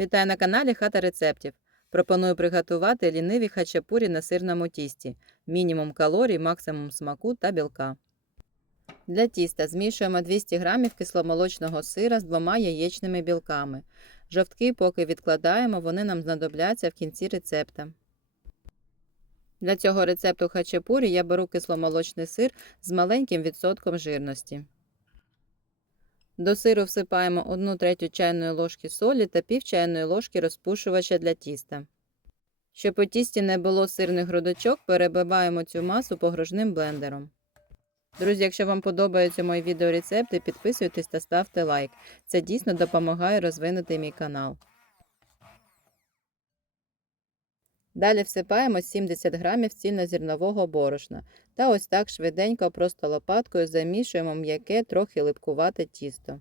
Вітаю на каналі Хата рецептів. Пропоную приготувати ліниві хачапурі на сирному тісті. Мінімум калорій, максимум смаку та білка. Для тіста змішуємо 200 г кисломолочного сира з 2 яєчними білками. Жовтки поки відкладаємо, вони нам знадобляться в кінці рецепта. Для цього рецепту хачапурі я беру кисломолочний сир з маленьким відсотком жирності. До сиру всипаємо 1/3 чайної ложки солі та пів чайної ложки розпушувача для тіста. Щоб у тісті не було сирних грудочок, перебиваємо цю масу погружним блендером. Друзі, якщо вам подобаються мої відеорецепти, підписуйтесь та ставте лайк. Це дійсно допомагає розвинути мій канал. Далі всипаємо 70 г цільнозернового борошна та ось так швиденько, просто лопаткою замішуємо м'яке, трохи липкувате тісто.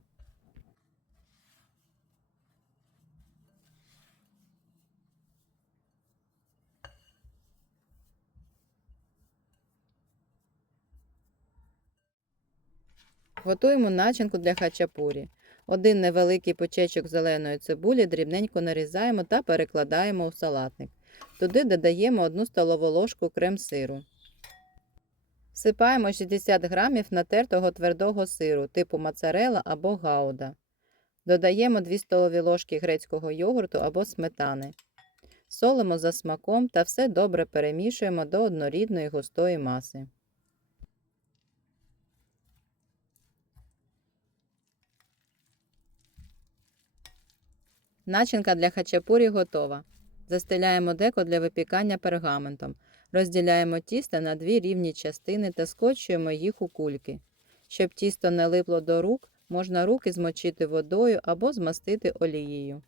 Готуємо начинку для хачапурі. Один невеликий пучечок зеленої цибулі дрібненько нарізаємо та перекладаємо у салатник. Туди додаємо 1 столову ложку крем-сиру. Всипаємо 60 г натертого твердого сиру типу моцарелла або гауда. Додаємо 2 столові ложки грецького йогурту або сметани. Солимо за смаком та все добре перемішуємо до однорідної густої маси. Начинка для хачапурі готова. Застеляємо деко для випікання пергаментом. Розділяємо тісто на 2 рівні частини та скочуємо їх у кульки. Щоб тісто не липло до рук, можна руки змочити водою або змастити олією.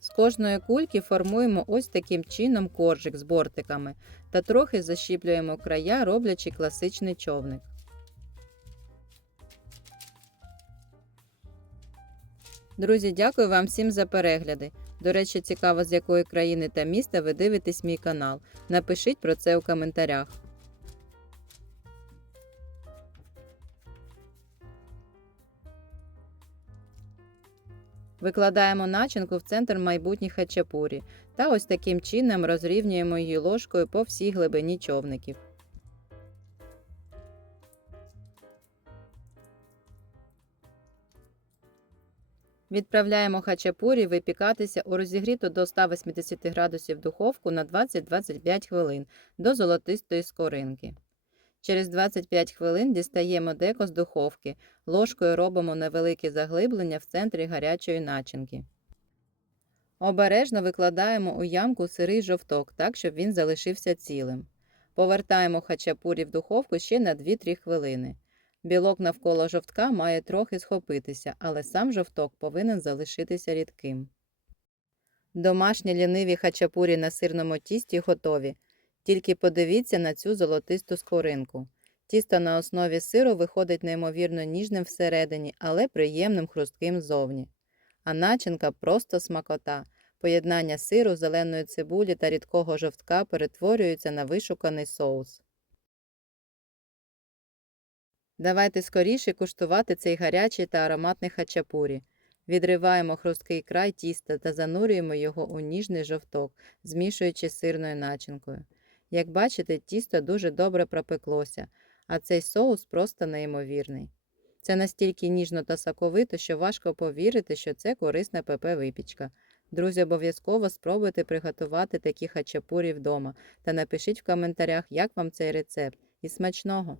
З кожної кульки формуємо ось таким чином коржик з бортиками та трохи защіплюємо края, роблячи класичний човник. Друзі, дякую вам всім за перегляди. До речі, цікаво, з якої країни та міста ви дивитесь мій канал. Напишіть про це у коментарях. Викладаємо начинку в центр майбутніх хачапурі та ось таким чином розрівнюємо її ложкою по всій глибині човників. Відправляємо хачапурі випікатися у розігріту до 180 градусів духовку на 20-25 хвилин до золотистої скоринки. Через 25 хвилин дістаємо деко з духовки, ложкою робимо невелике заглиблення в центрі гарячої начинки. Обережно викладаємо у ямку сирий жовток, так, щоб він залишився цілим. Повертаємо хачапурі в духовку ще на 2-3 хвилини. Білок навколо жовтка має трохи схопитися, але сам жовток повинен залишитися рідким. Домашні ліниві хачапурі на сирному тісті готові. Тільки подивіться на цю золотисту скоринку. Тісто на основі сиру виходить неймовірно ніжним всередині, але приємним хрустким ззовні. А начинка просто смакота. Поєднання сиру, зеленої цибулі та рідкого жовтка перетворюється на вишуканий соус. Давайте скоріше куштувати цей гарячий та ароматний хачапурі. Відриваємо хрусткий край тіста та занурюємо його у ніжний жовток, змішуючи з сирною начинкою. Як бачите, тісто дуже добре пропеклося, а цей соус просто неймовірний. Це настільки ніжно та соковито, що важко повірити, що це корисна ПП-випічка. Друзі, обов'язково спробуйте приготувати такі хачапурі вдома та напишіть в коментарях, як вам цей рецепт. І смачного!